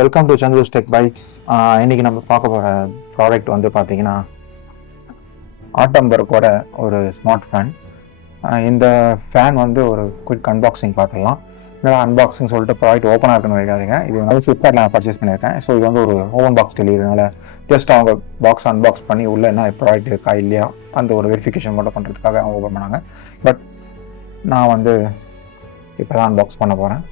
Welcome to Chandru's tech bytes. இன்னைக்கு நம்ம பார்க்க போகிற ப்ராடக்ட் வந்து பார்த்தீங்கன்னா ஆட்டம்பர்க்கோட ஒரு ஸ்மார்ட் ஃபேன். இந்த ஃபேன் வந்து ஒரு குயிக் அன்பாக்சிங் பார்த்துடலாம். என்னடா அன்பாக்சிங் சொல்லிட்டு ப்ராடக்ட் ஓப்பனாக இருக்குன்னு நினைக்காதீங்க. இது வந்து ஃப்ளிப்கார்ட்டில் நான் பர்ச்சேஸ் பண்ணியிருக்கேன். ஸோ இது வந்து ஒரு ஓப்பன் பாக்ஸ் டெலிவரினால ஜஸ்ட் அவங்க பாக்ஸ் அன்பாக்ஸ் பண்ணி உள்ள என்ன ப்ராடக்ட் இருக்கா இல்லையா அந்த ஒரு வெரிஃபிகேஷன் மட்டும் பண்ணுறதுக்காக அவங்க ஓப்பன் பண்ணாங்க. பட் நான் வந்து இப்போ தான் அன்பாக்ஸ் பண்ண போகிறேன்.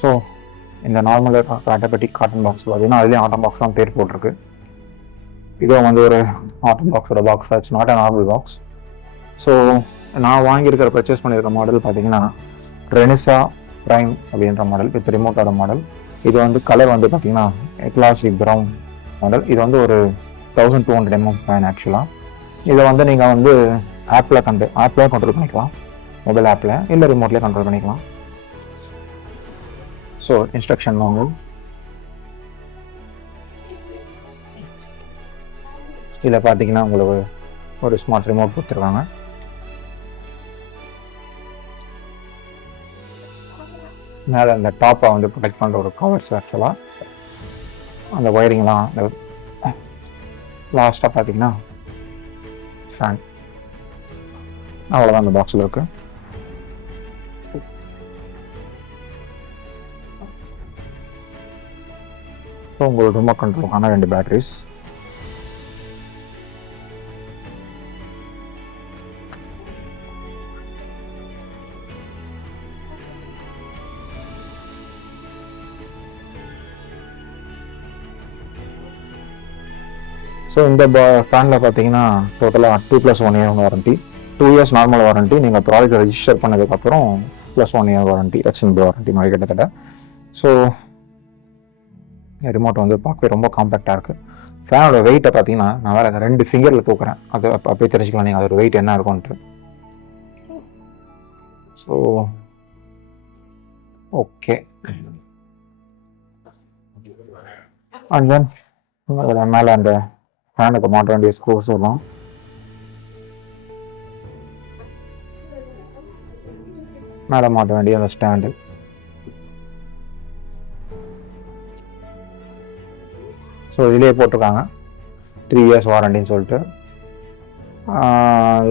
ஸோ இந்த நார்மல் ஆட்டோமேட்டிக் காட்டன் பாக்ஸ் பார்த்தீங்கன்னா அதுலேயும் ஆட்டம் பாக்ஸ் தான் பேர் போட்டிருக்கு. இதுவும் வந்து ஒரு ஆட்டம் பாக்ஸோட box, it's not a normal box. So நான் வாங்கியிருக்கிற பர்ச்சேஸ் பண்ணியிருக்கிற மாடல் பார்த்தீங்கன்னா ரெனிசா ப்ரைம் அப்படின்ற மாடல் வித் ரிமோட்டோட மாடல். இது வந்து கலர் வந்து பார்த்தீங்கன்னா எக்லாசி ப்ரௌன் மாடல். இது வந்து ஒரு 1200 mm ஃபேன் ஆக்சுவலாக. இதை வந்து நீங்கள் வந்து ஆப்பில் கண்ட்ரோல் பண்ணிக்கலாம், மொபைல் ஆப்பில் இல்லை ரிமோட்லேயே கண்ட்ரோல் பண்ணிக்கலாம். ஸோ இன்ஸ்ட்ரக்ஷன் மேனுவல் இதில் பார்த்தீங்கன்னா உங்களுக்கு ஒரு ஸ்மார்ட் ரிமோட் கொடுத்துருக்காங்க. மேலே அந்த டாப்பை வந்து ப்ரொடெக்ட் பண்ணுற ஒரு கவர்ஸ் ஆக்சுவலாக. அந்த ஒயரிங்லாம் அந்த லாஸ்ட்டாக பார்த்தீங்கன்னா ஃபேன். அவ்வளோதான் அந்த பாக்ஸில் இருக்குது. ஸோ உங்களோட ரிமோட் கண்ட்ரோலுக்கான 2 பேட்டரிஸ். ஸோ இந்த ஃபேனில் பார்த்தீங்கன்னா டோட்டலாக 2+1 year warranty, 2 years normal warranty. நீங்கள் ப்ராடக்ட் ரெஜிஸ்டர் பண்ணதுக்கப்புறம் +1 இயர் வாரண்ட்டி, எக்ஸ்டெண்டட் வாரண்ட்டி மாதிரி கிட்டத்தட்ட. ஸோ ரிமோட் வந்து பார்க்கவே ரொம்ப காம்பேக்டாக இருக்குது. ஃபேனோட வெயிட்டை பார்த்தீங்கன்னா நான் வேறு 2 ஃபிங்கரில் தூக்குறேன். அது அப்படியே தெரிஞ்சுக்கலாம் நீங்கள் அதோட வெயிட் என்ன இருக்கும்ன்ட்டு. ஸோ ஓகே, அண்ட் தென் அதோட மேலே அந்த ஃபேனுக்கு மாட்ட வேண்டிய ஸ்க்ரூஸ் எல்லாம் மேலே மாட்ட வேண்டிய அந்த ஸ்டாண்டு. ஸோ இதிலே போட்டிருக்காங்க 3 இயர்ஸ் வாரண்டின்னு சொல்லிட்டு.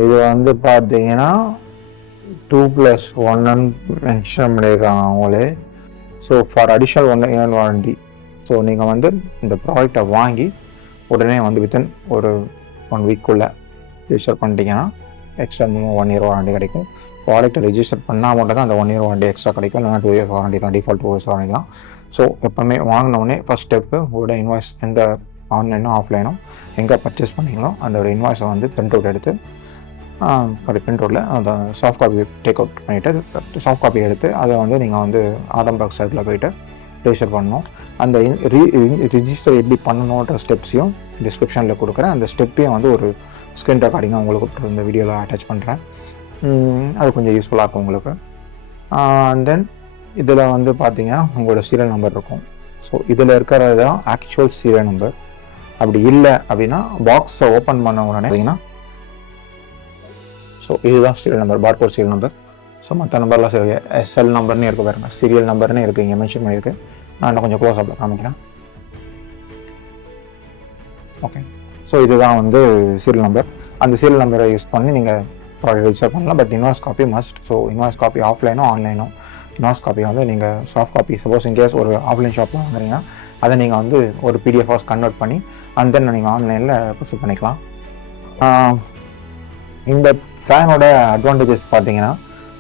இது வந்து பார்த்தீங்கன்னா 2+1 மென்ஷன் பண்ணியிருக்காங்க அவங்களே. So for additional 1 year warranty. So நீங்கள் வந்து இந்த ப்ராடக்டை வாங்கி உடனே வந்து வித்தின் ஒரு 1 வீக்குள்ளே ரிஜிஸ்டர் பண்ணிட்டீங்கன்னா எக்ஸ்ட்ரா 1 இயர் வாரண்டி கிடைக்கும். ப்ராடக்ட்டை ரிஜிஸ்டர் பண்ணால் மட்டும் தான் அந்த 1 இயர் வாரண்டி எக்ஸ்ட்ரா கிடைக்கும், இல்லைனா 2 இயர்ஸ் வாரண்டி தான், டிஃபால்ட் 2 இயர்ஸ் வாரண்டி தான். ஸோ எப்போவுமே வாங்கினோடனே ஃபஸ்ட் ஸ்டெப்பு உங்களோட இன்வாய்ஸ் எந்த ஆன்லைனோ ஆஃப்லைனோ எங்கே பர்ச்சேஸ் பண்ணிங்களோ அதோட இன்வாய்ஸை வந்து பிரிண்ட் அவுட் எடுத்து பிரிண்ட் அவுட்டில் அந்த சாஃப்ட் காப்பி டேக் அவுட் பண்ணிவிட்டு சாஃப்ட் காப்பி எடுத்து அதை வந்து நீங்கள் வந்து ஆட்டம்பர்க் சைட்டில் போய்ட்டு ரெஜிஸ்டர் பண்ணணும். அந்த ரிஜிஸ்டர் எப்படி பண்ணணுன்ற ஸ்டெப்ஸையும் டிஸ்கிரிப்ஷனில் கொடுக்குறேன். அந்த ஸ்டெப்பையும் வந்து ஒரு ஸ்க்ரீன் ரெக்கார்டிங்காக உங்களுக்கு இந்த வீடியோவில் அட்டாச் பண்ணுறேன். அது கொஞ்சம் யூஸ்ஃபுல்லாக இருக்கும் உங்களுக்கு. அண்ட் தென் இதில் வந்து பார்த்தீங்கன்னா உங்களோட சீரியல் நம்பர் இருக்கும். ஸோ இதில் இருக்கிறது தான் ஆக்சுவல் சீரியல் நம்பர். அப்படி இல்லை அப்படின்னா பாக்ஸை ஓப்பன் பண்ண உடனே பார்த்தீங்கன்னா ஸோ இதுதான் serial number, barcode serial number. So மற்ற நம்பர்லாம் சரி எஸ்எல் நம்பர்னே இருக்குது பாருங்கள், சீரியல் நம்பர்னே இருக்குது இங்கே மென்ஷன் பண்ணியிருக்கு. நான் இன்னும் கொஞ்சம் க்ளோஸ் அப்பில் காமிக்கிறேன். ஓகே, ஸோ இதுதான் வந்து சீரியல் நம்பர். அந்த சீரியல் நம்பரை யூஸ் பண்ணி நீங்கள் ப்ராடக்ட் ரெஜிஸ்டர் பண்ணலாம். But invoice copy must. So invoice copy ஆஃப்லைனோ ஆன்லைனோ இன்வாய்ஸ் காப்பி வந்து நீங்கள் சாஃப்ட் காப்பி சப்போஸ் இன்கேஸ் ஒரு ஆஃப்லைன் ஷாப்பில் வாங்குறீங்கன்னா அதை நீங்கள் வந்து ஒரு பிடிஎஃபாக கன்வெர்ட் பண்ணி அண்ட் தென் நீங்கள் ஆன்லைனில் ப்ரொசீட் பண்ணிக்கலாம். இந்த ஃபேனோட அட்வான்டேஜஸ் பார்த்தீங்கன்னா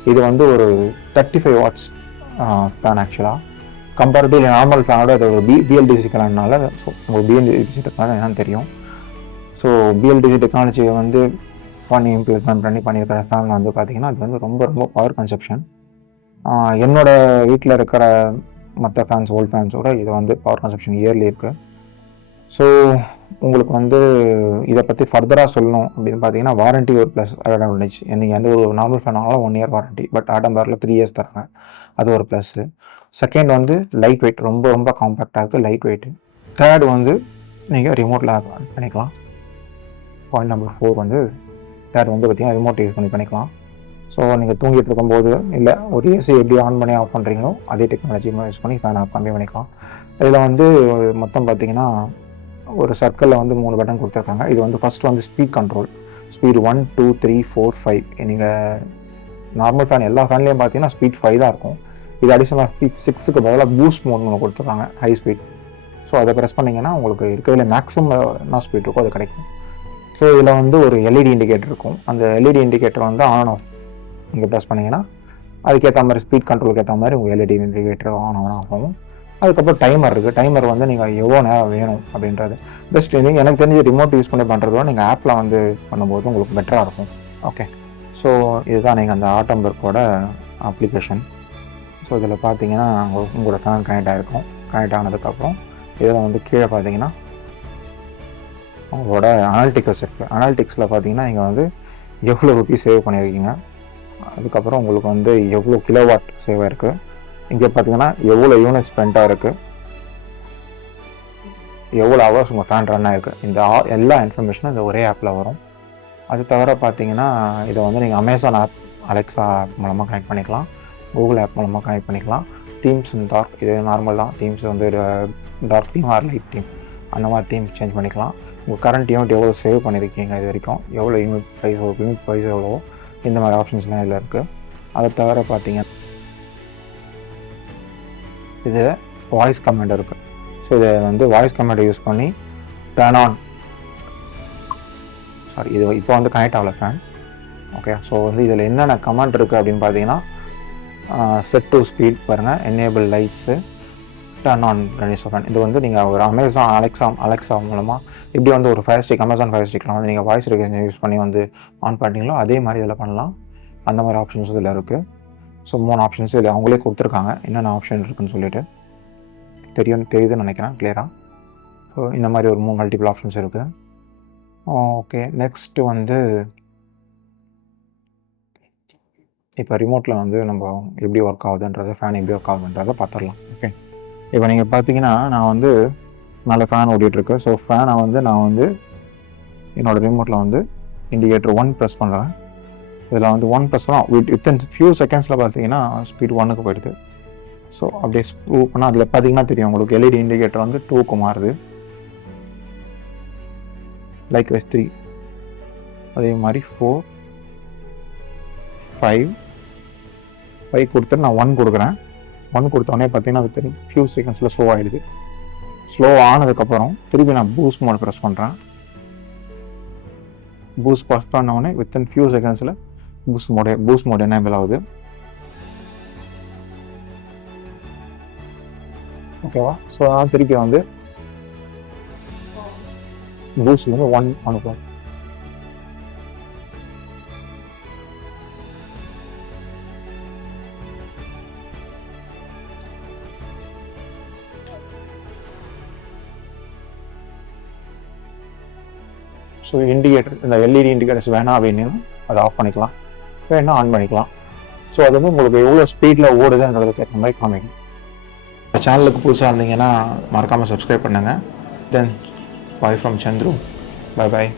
இது வந்து ஒரு 35 வாட்ஸ் ஃபேன் ஆக்சுவலாக. கம்பேரிட்டிவ் நார்மல் ஃபேனோட அது ஒரு பிஎல்டிசி ஃபேனால. ஸோ உங்களுக்கு பிஎல்டிசி டெக்னாலஜி என்னன்னு தெரியும். ஸோ பிஎல்டிசி டெக்னாலஜியை வந்து இம்ப்ளிமெண்ட் பண்ணியிருக்கிற ஃபேன் வந்து பார்த்தீங்கன்னா அது வந்து ரொம்ப ரொம்ப பவர் கன்சப்ஷன். என்னோடய வீட்டில் இருக்கிற மற்ற ஃபேன்ஸ் ஓல்ட் ஃபேன்ஸோட இது வந்து பவர் கன்சப்ஷன் இயர்லி இருக்குது. ஸோ உங்களுக்கு வந்து இதை பற்றி ஃபர்தராக சொல்லணும் அப்படின்னு பார்த்தீங்கன்னா வாரண்ட்டி ஒரு ப்ளஸ் அட்வான்டேஜ். நீங்கள் எந்த ஒரு நார்மல் ஃபேன் ஆனாலும் 1 இயர் வாரண்ட்டி, பட் ஆட்டம்பர்க்கில் 3 இயர்ஸ் தராங்க, அது ஒரு ப்ளஸ்ஸு. செகண்ட் வந்து லைட் வெயிட், ரொம்ப ரொம்ப காம்பேக்டாக இருக்குது, லைட் வெயிட்டு. தேர்ட் வந்து நீங்கள் ரிமோட்டில் பண்ணிக்கலாம். பாயிண்ட் நம்பர் 4 வந்து தேர்ட் வந்து பார்த்தீங்கன்னா ரிமோட் யூஸ் பண்ணிக்கலாம். ஸோ நீங்கள் தூங்கிட்டு இருக்கும்போது இல்லை ஒரு ஏசி எப்படி ஆன் பண்ணி ஆஃப் பண்ணுறீங்களோ அதே டெக்னாலஜி யூஸ் பண்ணி ஃபேனை கம்மி பண்ணிக்கலாம். இதில் வந்து மொத்தம் பார்த்தீங்கன்னா ஒரு சர்க்கிளில் வந்து 3 பட்டன் கொடுத்துருக்காங்க. இது வந்து ஃபஸ்ட்டு வந்து ஸ்பீட் கண்ட்ரோல், ஸ்பீடு 1, 2, 3, 4, 5. நீங்கள் நார்மல் ஃபேன் எல்லா ஃபேன்லேயும் பார்த்தீங்கன்னா ஸ்பீட் 5 தான் இருக்கும். இது அடிஷனலாக ஸ்பீட் 6க்கு பதிலாக பூஸ்ட் மோட்னு ஒன்று கொடுத்துருக்காங்க, ஹை ஸ்பீட். ஸோ அதை ப்ரெஸ் பண்ணிங்கன்னா உங்களுக்கு இருக்கிறதுல மேக்ஸிமம் என்ன ஸ்பீட் இருக்கோ அது கிடைக்கும். ஸோ இதில் வந்து ஒரு எல்இடி இண்டிகேட்டர் இருக்கும். அந்த எல்இடி இண்டிகேட்டர் வந்து ஆன் ஆஃப் நீங்கள் ப்ரெஸ் பண்ணிங்கன்னா அதுக்கேற்ற மாதிரி ஸ்பீட் கண்ட்ரோலுக்கு ஏற்ற மாதிரி உங்கள் எல்இடி இண்டிகேட்டர் ஆன் ஆகும். அதுக்கப்புறம் டைமர் இருக்குது. டைமர் வந்து நீங்கள் எவ்வளோ நேரம் வேணும் அப்படின்றது பெஸ்ட். நீங்கள் எனக்கு தெரிஞ்ச ரிமோட் யூஸ் பண்ணி பண்ணுறதோட நீங்கள் ஆப்பில் வந்து பண்ணும்போது உங்களுக்கு பெட்டராக இருக்கும். ஓகே, ஸோ இதுதான் நீங்கள் அந்த ஆட்டம்பர்க்கோட அப்ளிகேஷன். ஸோ இதில் பார்த்தீங்கன்னா உங்களோட ஃபேன் கனெக்ட் ஆகிருக்கும். கனெக்ட் ஆனதுக்கப்புறம் இதில் வந்து கீழே பார்த்தீங்கன்னா உங்களோட அனாலிட்டிக்ஸ் இருக்குது. அனாலிட்டிக்ஸில் பார்த்தீங்கன்னா நீங்கள் வந்து எவ்வளோ ருபீஸ் சேவ் பண்ணியிருக்கீங்க, அதுக்கப்புறம் உங்களுக்கு வந்து எவ்வளோ கிலோவாட் சேவ் ஆகிருக்கு, இங்கே பார்த்தீங்கன்னா எவ்வளோ யூனிட் ஸ்பெண்டாக இருக்குது, எவ்வளோ ஹவர்ஸ் உங்கள் ஃபேன் ரன் ஆகிருக்கு, இந்த எல்லா இன்ஃபர்மேஷனும் இந்த ஒரே ஆப்பில் வரும். அது தவிர பார்த்தீங்கன்னா இதை வந்து நீங்கள் அமேசான் ஆப், அலெக்ஸா ஆப் மூலமாக கனெக்ட் பண்ணிக்கலாம், கூகுள் ஆப் மூலமாக கனெக்ட் பண்ணிக்கலாம். தீம்ஸ் அண்ட் டார்க் இது நார்மல் தான். தீம்ஸ் வந்து dark theme or light theme அந்த மாதிரி தீம் சேஞ்ச் பண்ணிக்கலாம். உங்கள் கரண்ட் யூனிட் எவ்வளோ சேவ் பண்ணியிருக்கீங்க இது வரைக்கும், எவ்வளோ யூனிட் ப்ரைஸ் எவ்வளோ, இந்த மாதிரி ஆப்ஷன்ஸ்லாம் இதில் இருக்குது. அதை தவிர பார்த்தீங்க இது வாய்ஸ் கமெண்ட் இருக்குது. ஸோ இதை வந்து வாய்ஸ் கமெண்ட்டை யூஸ் பண்ணி டர்ன் ஆன், சாரி இது இப்போ வந்து கனெக்ட் ஆகலை ஃபேன். ஓகே, ஸோ வந்து இதில் என்னென்ன கமெண்ட் இருக்குது அப்படின்னு பார்த்தீங்கன்னா செட் டு ஸ்பீட் பாருங்கள், enable lights, turn on Renesa fan. இது வந்து நீங்கள் ஒரு அமேசான் அலெக்ஸா மூலமாக எப்படி வந்து ஒரு ஃபயர் ஸ்டிக், அமேசான் ஃபயர் ஸ்டிக்லாம் வந்து நீங்கள் வாய்ஸ் ரெகக்னிஷன் யூஸ் பண்ணி வந்து ஆன் பண்ணிட்டீங்களோ அதே மாதிரி இதில் பண்ணலாம். அந்த மாதிரி ஆப்ஷன்ஸ் இதில் இருக்குது. ஸோ 3 ஆப்ஷன்ஸ் இதில் அவங்களே கொடுத்துருக்காங்க, என்னென்ன ஆப்ஷன் இருக்குதுன்னு சொல்லிட்டு தெரியுதுன்னு நினைக்கிறேன் கிளியராக. ஸோ இந்த மாதிரி ஒரு 3 மல்டிபிள் ஆப்ஷன்ஸ் இருக்குது. ஓகே, நெக்ஸ்ட்டு வந்து இப்போ ரிமோட்டில் வந்து நம்ம எப்படி ஒர்க் ஆகுதுன்றதை, ஃபேன் எப்படி ஒர்க் ஆகுதுன்றதை பார்த்துடலாம். ஓகே, இப்போ நீங்கள் பார்த்தீங்கன்னா நான் வந்து மேலே ஃபேன் ஓடிட்டுருக்கு. ஸோ ஃபேனை வந்து நான் வந்து என்னோடய ரிமோட்டில் வந்து இண்டிகேட்டர் 1 ப்ரெஸ் பண்ணுறேன். இதில் வந்து 1 ப்ரெஸ் பண்ணால் வித்தின் ஃபியூ செகண்ட்ஸில் பார்த்தீங்கன்னா ஸ்பீட் 1க்கு போயிடுது. ஸோ அப்படியே ஸ்க்ரூ பண்ணால் அதில் பார்த்தீங்கன்னா தெரியும் உங்களுக்கு எல்இடி இண்டிகேட்டர் வந்து 2க்கு மாறுது, லைக் வைஸ் 3, அதே மாதிரி 4, 5 கொடுத்துட்டு நான் 1 கொடுக்குறேன். 1 கொடுத்தோடனே பார்த்தீங்கன்னா வித்தின் ஃபியூ செகண்ட்ஸில் ஸ்லோ ஆகிடுது. ஸ்லோ ஆனதுக்கப்புறம் திருப்பி நான் பூஸ்ட் மோட் ப்ரெஸ் பண்ணுறேன். பூஸ்ட் ப்ரெஸ் பண்ணோடனே வித்தின் ஃபியூ செகண்ட்ஸில் பூஸ்ட் மோட் எனேபிள் ஆகுது. ஓகேவா? ஸோ நான் திருப்பி வந்து பூஸ்ட்லேருந்து 1 அனுப்புவேன். ஸோ இண்டிகேட்டர், இந்த எல்இடி இண்டிகேட்டர்ஸ் வேணாம் அப்படின்னு அதை ஆஃப் பண்ணிக்கலாம், வேணா ஆன் பண்ணிக்கலாம். ஸோ அது வந்து உங்களுக்கு எவ்வளோ ஸ்பீடில் ஓடுதுன்றதுக்கு ஏற்ற மாதிரி காமிக்கும். இந்த சேனலுக்கு புதுசாக இருந்தீங்கன்னா மறக்காமல் சப்ஸ்கிரைப் பண்ணுங்கள். Then bye from Chandru, bye bye.